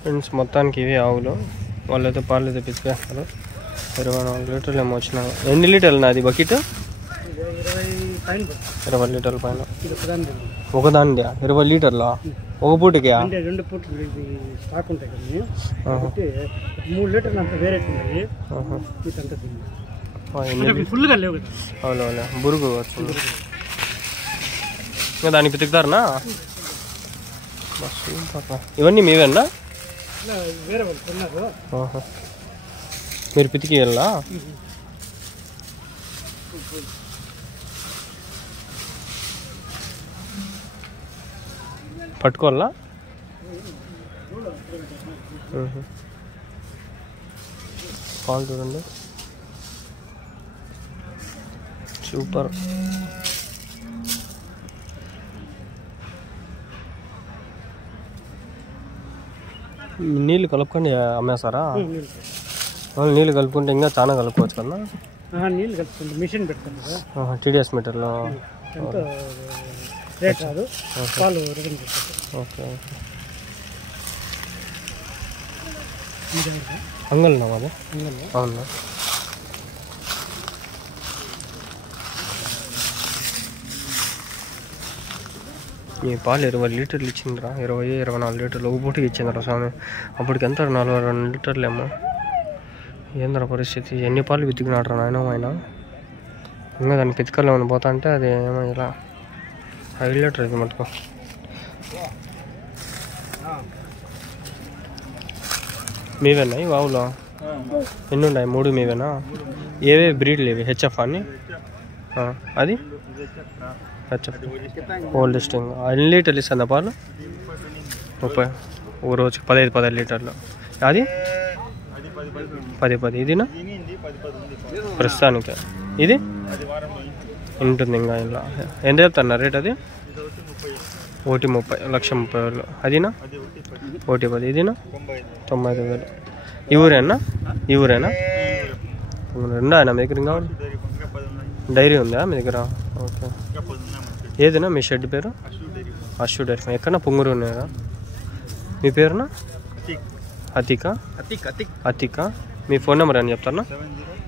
Friends మొత్తానికి ఇవి ఆవులు. వాళ్ళైతే పాలు అయితే పితికేస్తారు. 24 లీటర్లు ఏమో వచ్చినాయి. ఎన్ని లీటర్లు నాది బకెట్? 20 లీటర్ల పైన. ఒకదాని 20 లీటర్లా? ఒక పూటకి 2 పూటలు స్టాక్ ఉంటాయి కదా, 3 లీటర్లు అంత వేరే ఉన్నాయి. ఫుల్గా లేవు కదా. అవునవులే, బురుగు వచ్చింది. ఇంకా దాన్ని పితుకుతారనా? ఇవన్నీ మీవేనా? వేరే వాళ్ళు కొన్నారు. మీరు పితికి వెళ్ళా? పట్టుకోవాలా? పాలు చూడండి, సూపర్. నీళ్ళు కలుపుకొని అమ్మేస్తారా? నీళ్ళు కలుపుకుంటే ఇంకా చాలా కలుపుకోవచ్చు కదా? నీళ్ళు కలుపుకుంటే మిషన్ పెడతాను కదా, టీడీఎస్ మీటర్లో రేట్ రాదు, పాలు. ఓకే. అంగల్నా మాది? అవునా? ఈ పాలు 20 లీటర్లు ఇచ్చిందిరా. 24 లీటర్లు ఒక పూటకి ఇచ్చిందిరా స్వామి. అప్పటికి ఎంత 42 లీటర్లేమో. ఏంద్ర పరిస్థితి? ఎన్ని పాలు పితికినాడు రా నాయన ఆయన. ఇంకా దాన్ని పితికలేమని పోతా అంటే అది ఏమో ఇలా 5 లీటర్ ఇది మటుకు. మీవేనా ఈ వావులో? ఎన్ని ఉన్నాయి? 3 మీవేనా? ఏవే బ్రీడ్లు ఇవి? హెచ్ఎఫ్ అని? అది హెచ్ఎఫ్ ఓల్డ్ స్టింగ్. ఎన్ని లీటర్లు ఇస్తుంది పాలు? 30. ఓ రోజుకి 15 లీటర్లు. అది 10. ఇదినా ప్రస్తుతానికి? ఇది ఉంటుంది ఇంకా ఇలా. ఎంత చెప్తున్నా రేట్? అది 1,30,000, 1,30,000. అదినా 1,10,000. ఇదినా 95,000. ఈ ఊరేనా? ఈ ఊరేనా? రెండా ఆయన మీ దగ్గర? ఇంకా డైరీ ఉందా మీ దగ్గర? ఓకే. ఏదినా మీ షెడ్ పేరు? Ashwu dairy form. ఎక్కడన్నా పొంగూరు ఉన్నారా? మీ పేరునా? అతిక. మీ ఫోన్ నెంబర్ అని చెప్తారా?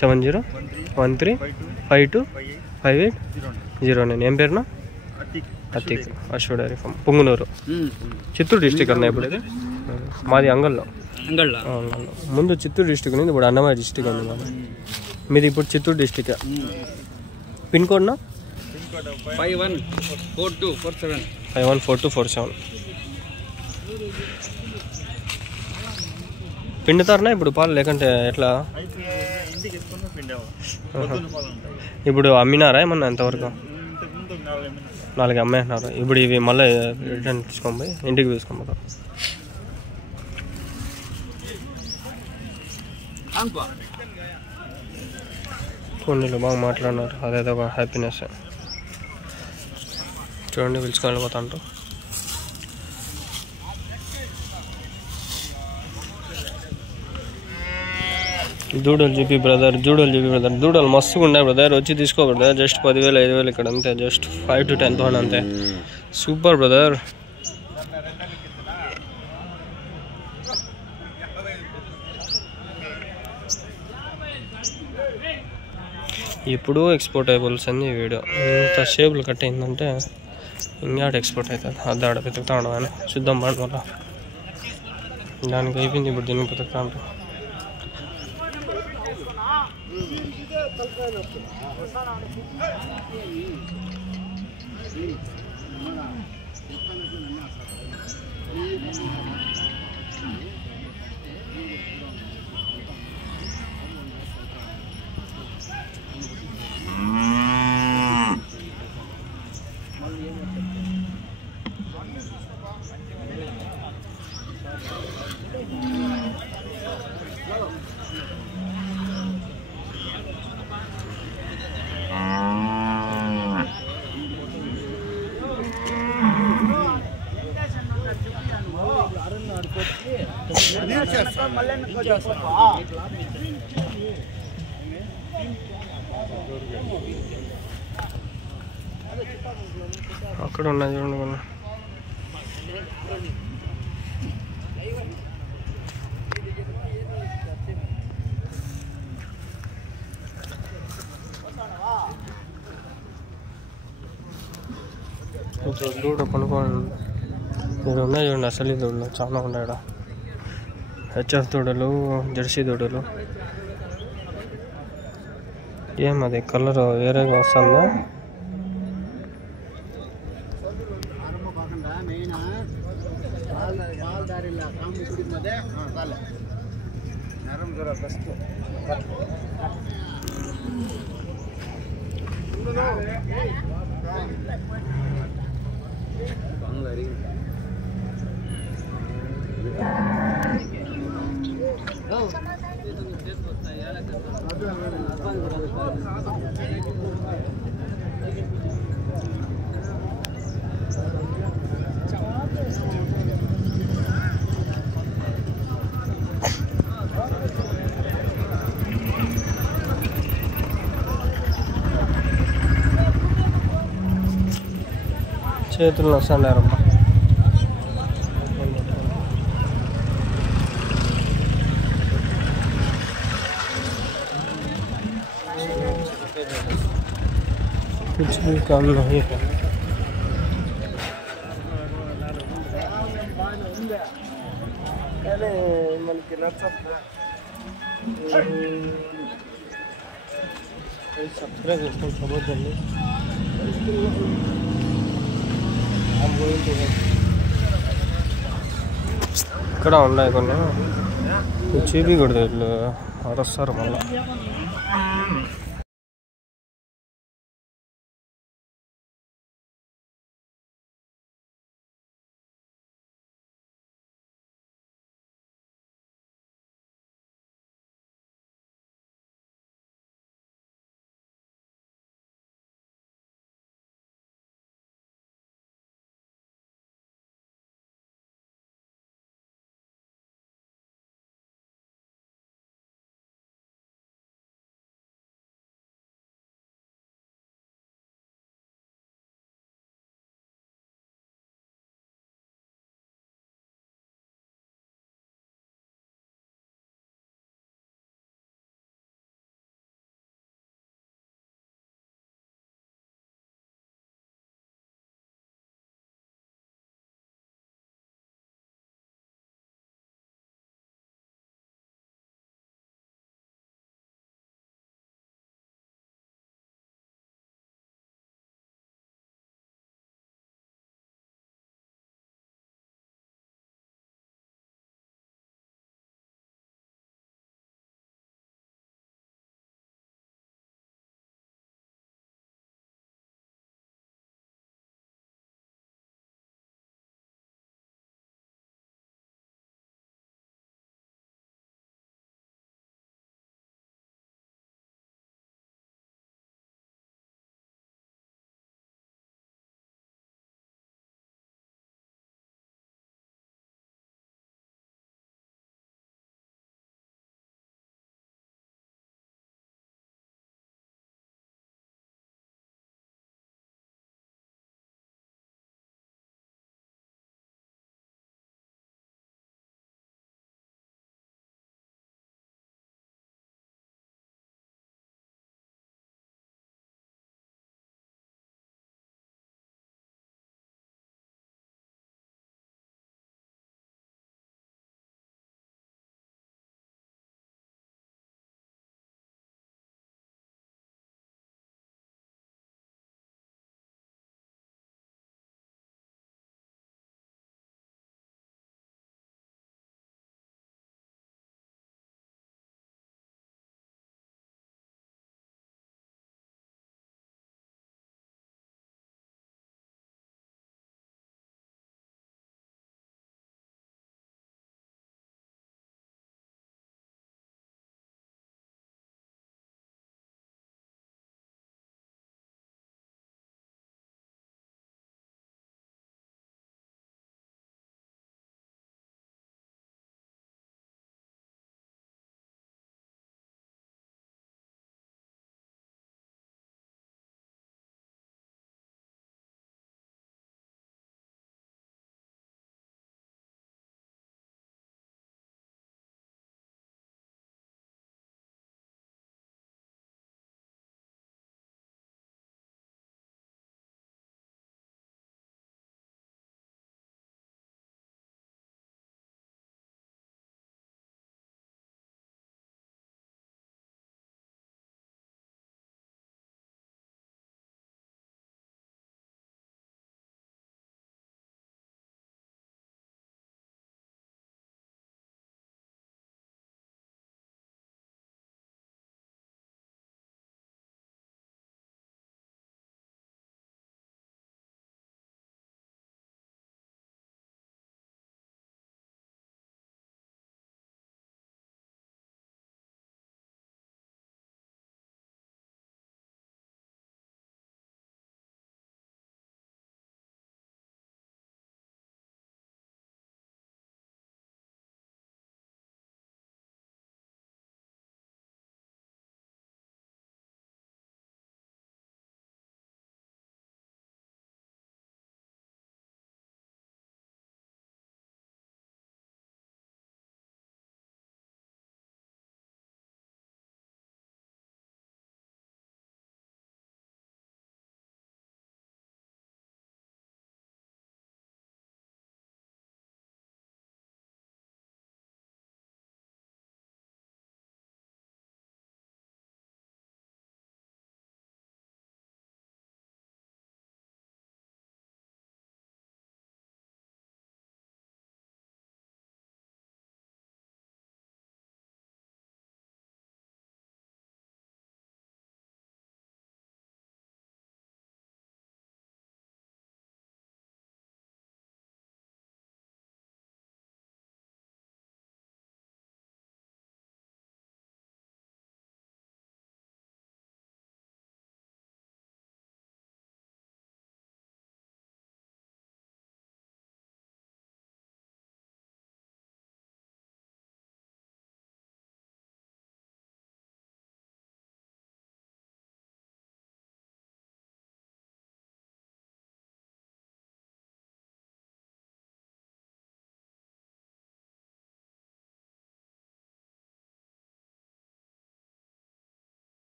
7013525809. ఏం పేరునా? Atiq. Ashwu dairy farm, Pongunuru, Chittoor district అన్న. ఇప్పుడు ఇది మాది అంగల్లో. ముందు చిత్తూరు డిస్టిక్ ఉంది, ఇప్పుడు అన్నమయ్య డిస్టిక్ ఉంది మాది. మీది ఇప్పుడు చిత్తూరు డిస్టిక్. పిన్ కోడ్నా? 514247. పిండుతారనా ఇప్పుడు పాలు, లేకంటే ఎట్లా? ఇప్పుడు అమ్మినారా ఏమన్నా ఎంతవరకు? 4 అమ్మేస్తున్నారు. ఇప్పుడు ఇవి మళ్ళీ రిటర్న్ తీసుకొని పోయి ఇంటికి తీసుకొని. కొన్ని బాగా మాట్లాడినారు, అదేదో ఒక హ్యాపీనెస్. చూడండి పిలుచుకొని వెళ్ళిపోతా అంటారు. దూడలు చూపి బ్రదర్, దూడలు మస్తుగా ఉన్నాయి బ్రదర్. వచ్చి తీసుకో బ్రదర్. జస్ట్ 10,000 5,000 ఇక్కడ అంతే. జస్ట్ 5 to 10,000 అంతే. Super brother. ఇప్పుడు ఎక్స్పోర్ట్ అయిపోతుంది ఈ వీడియో. ఇంత షేపులు కట్ అయిందంటే ఇంకాడ ఎక్స్పోర్ట్ అవుతుంది. అది ఆడ వెతుకుతా ఉండవు అని చూద్దాం బాగా వల్ల. దానికి అయిపోయింది, ఇప్పుడు దీనికి వెతుకుతా ఉంటాం. అక్కడ ఉన్నాయి చూడండి. దూడ కొనుక్కోండి. ఇక్కడ ఉన్నాయి చూడండి, అసలు దూడలు చాలా ఉన్నాయి ఇక్కడ. హెచ్ఎఫ్ దూడలు, జెర్సీ దూడలు. ఏమది కలర్ వేరేగా వస్తుందా? చేతులు వస్తున్నారమ్మా. कुछ भी काम नहीं है. మనకి సబ్స్క్రైబ్ చేసుకోండి. సపోర్ట్ ఇక్కడ ఉన్నాయి కొన్ని చూపించకూడదు, వీళ్ళు అరుస్తారు మళ్ళీ.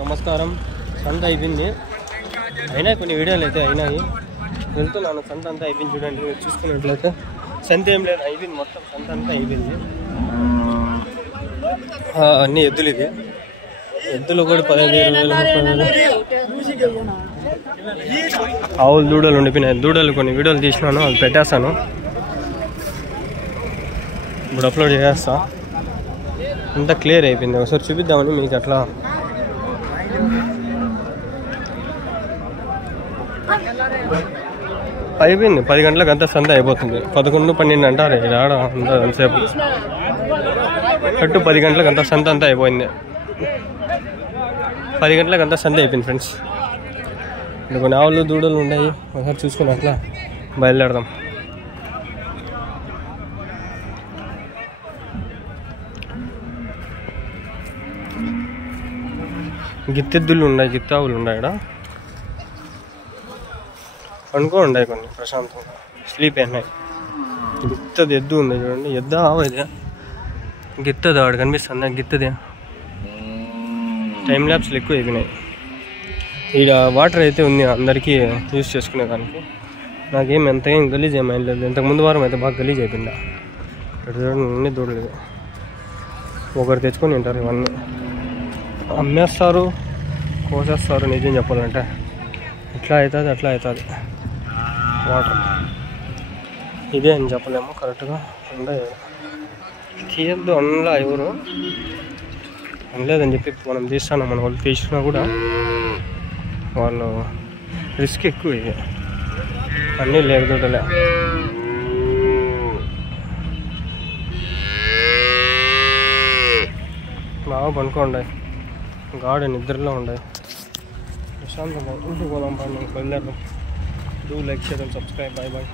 నమస్కారం. సంత అయిపోయింది, అయినా కొన్ని వీడియోలు అయితే అయినాయి. వెళ్తున్నాను, సంత అంతా అయిపోయింది. చూడండి, మీరు చూసుకున్నట్లయితే సంత ఏం లేదు, అయిపోయింది మొత్తం. సంత అంతా అయిపోయింది. అన్ని ఎద్దులు, ఇది ఎద్దులు కూడా 15,000 ఆవులు దూడలు ఉండిపోయినాయి. దూడలు కొన్ని వీడియోలు తీసినాను, అవి పెట్టేస్తాను, ఇప్పుడు అప్లోడ్ చేస్తా. అంతా క్లియర్ అయిపోయింది, ఒకసారి చూపిద్దామని మీకు. అట్లా అయిపోయింది, 10 గంటలకు అంతా సంత అయిపోతుంది. 11, 12 అంటారు ఆడ అంతసేపు. కట్టు 10 గంటలకు అంతా సంత అంతా అయిపోయింది. 10 గంటలకు అంతా సంత అయిపోయింది ఫ్రెండ్స్. ఇక్కడ కొన్ని ఆవులు దూడలు ఉన్నాయి, ఒకసారి చూసుకుని అట్లా బయలుదేరదాం. గిత్తెద్దులు ఉన్నాయి, గిత్తావులు ఉన్నాయి. ఇక్కడ అనుకో ఉన్నాయి కొన్ని ప్రశాంతంగా, స్లీప్ అయినాయి. గిత్తది ఎద్దు ఉంది చూడండి, ఎద్దా ఆవైతే గిత్తది ఆడు కనిపిస్తుంది, గిత్తది. టైం ల్యాబ్స్లు ఎక్కువ అయిపోయినాయి. ఇక్కడ వాటర్ అయితే ఉంది అందరికీ యూజ్ చేసుకునేదానికి. నాకేం ఎంతేం గలీజ్ ఏమైనా లేదు. ఇంతకుముందు వారం అయితే బాగా గలీజ్ అయిపోయిందా. ఇక్కడ చూడండి, అన్నీ దూడలేదు. ఒకరు తెచ్చుకొని తింటారు, ఇవన్నీ అమ్మేస్తారు, కోసేస్తారు. నిజం చెప్పాలంటే ఇట్లా అవుతుంది, అట్లా అవుతుంది వాటర్. ఇదే అని చెప్పలేము కరెక్ట్గా. ఉండే తీయద్దు అనలా, ఎవరు అనలేదని చెప్పి మనం తీస్తాను. మన వాళ్ళు తీసినా కూడా వాళ్ళు రిస్క్ ఎక్కువ. ఇది అన్నీ లేకపోతే బాగా పనుకోండి, గాఢ నిద్రలో ఉండే ప్రశాంతంగా. ఇంటికి పోదాం, బయలుదేరదాం. Do like, share and subscribe. Bye bye.